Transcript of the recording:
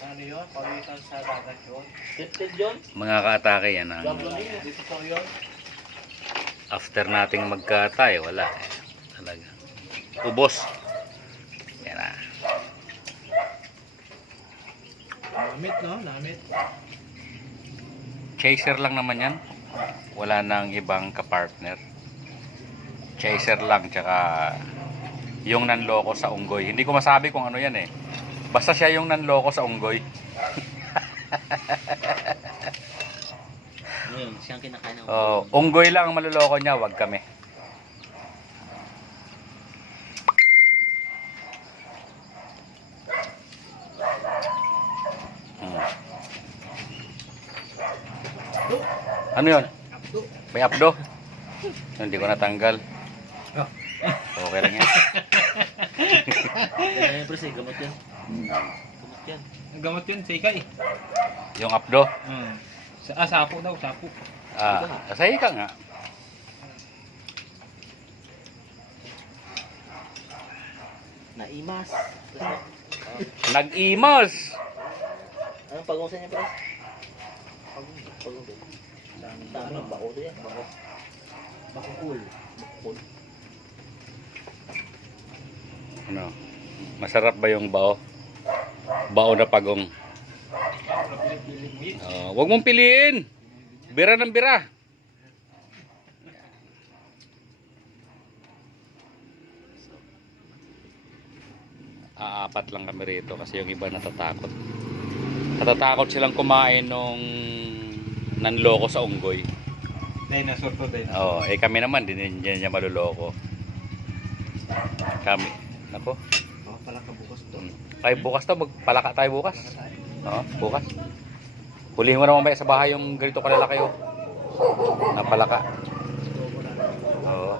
Ano yun? Pawisan sa dagat yun. Scripted yun? Mga kaatake yan. Gablo yun. Dito to yun. After nating magkatay, wala. Talaga. Ubos. Yan na. Namit no? Namit. Chaser lang naman yan. Wala nang ibang kapartner. Chaser lang, tsaka yung nanloko sa unggoy. Hindi ko masabi kung ano yan eh. Basta siya yung nanloko sa unggoy. Ngayon, siyang kinakain ng Oh, unggoy lang ang maluloko niya, wag kami. Hmm. Ano yun? May abdo? Hindi ko natanggal. Okay lang yan. Kaya pre, gamot yan. Gamot yan. Gamot yun, Seika eh. Yung abdo. Sapo daw, sapo. Kasay ka nga. Naimas. Nag-imos! Anong pag-usan niya pre? Pag-usan. Dami ng bako to yan. Bakukul. Bakukul. Ano? Masarap ba yung bao? Bao na pagong. Wag mong piliin. Bira ng bira. Aapat lang kami rito kasi yung iba natatakot. Natatakot silang kumain nung nanloko sa unggoy. Dinosaur to dinosaur. Oo, eh kami naman din niya maluloko. Kami. Nako. Pala ka bukas to. Ay bukas to, magpalaka tayo bukas. Oo, bukas. Hulihin mo na mamaya sa bahay yung ganito kalala kayo. Napalaka. Oo.